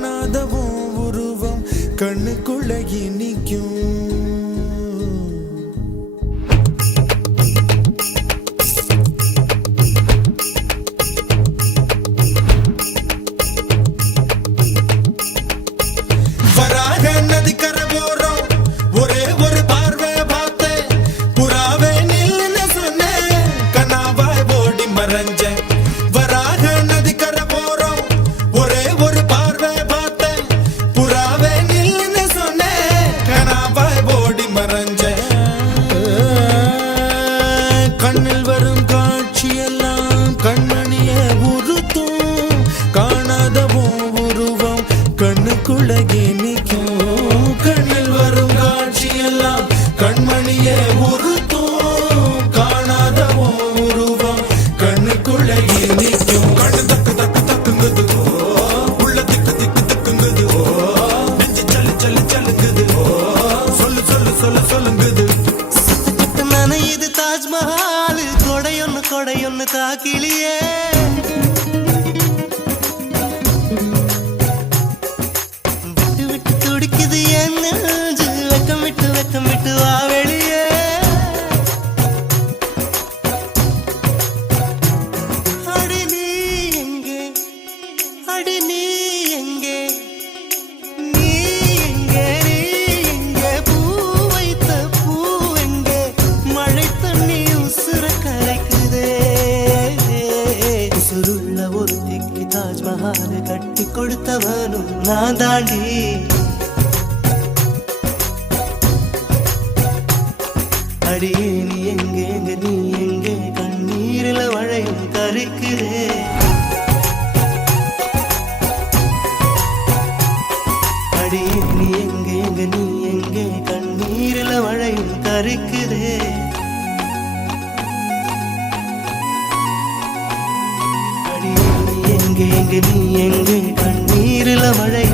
காணாதவோ உருவம் கண்ணுக்குள்ள இனிக்கும். வராக நதிக்கரை போறோம் ஒரே ஒரு பார்வை பார்த்தேன் புறாவே நில்லுன்னு சொன்னேன் கனாவாய் ஓடி மறைஞ்சேன். வராக நதிக்கரை போறோம் ஒரே ஒரு பார்வை பார்த்தேன் புறாவே நில்லுன்னு சொன்னேன் கனாவாய் ஓடி மறைஞ்சேன். கண்ணில் வரும் காட்சியெல்லாம் கண்மணிய உறுத்தும் காணாதவோ உருவம் கண்ணுக்குள்ள இனிக்கும். கண்ணில் வரும் காட்சியெல்லாம் கண்மணியே உறுத்தும் காணாதவோ உருவம் கண்ணுக்குள்ள இனிக்கும். கண்ணு தக்கு தக்கு தக்குங்குது உள்ள திக்கு திக்கு திக்குங்குது நெஞ்சு சல்லு சல்லு சல்லுங்குது சொல்லு சொல்லு சொல்லு சொல்லுங்குது. நனையுது தாஜ்மஹால் கொடையொன்னு தாக்கிலியே துடிக்குது என் நெஞ்சு வெக்கமிட்டு வா வெளியே. அடி நீ எங்கே அடி நீ எங்கே நீ எங்கே நீ எங்கே பூ வைத்த பூ எங்கே மழை தண்ணி உசுர கரைக்குதே. உசுருள்ள ஒரு திக்கி தாஜ்மஹால் கட்டி கொடுத்தவனும் நான் தாண்டி. அடியே நீ எங்கே நீ எங்கே கண்ணீரில மழையும் கரிக்குதே. அடியே நீ எங்கே நீ எங்கே கண்ணீரில மழையும் கரிக்குதே. அடியே நீ எங்கே நீ எங்கே கண்ணீரில மழை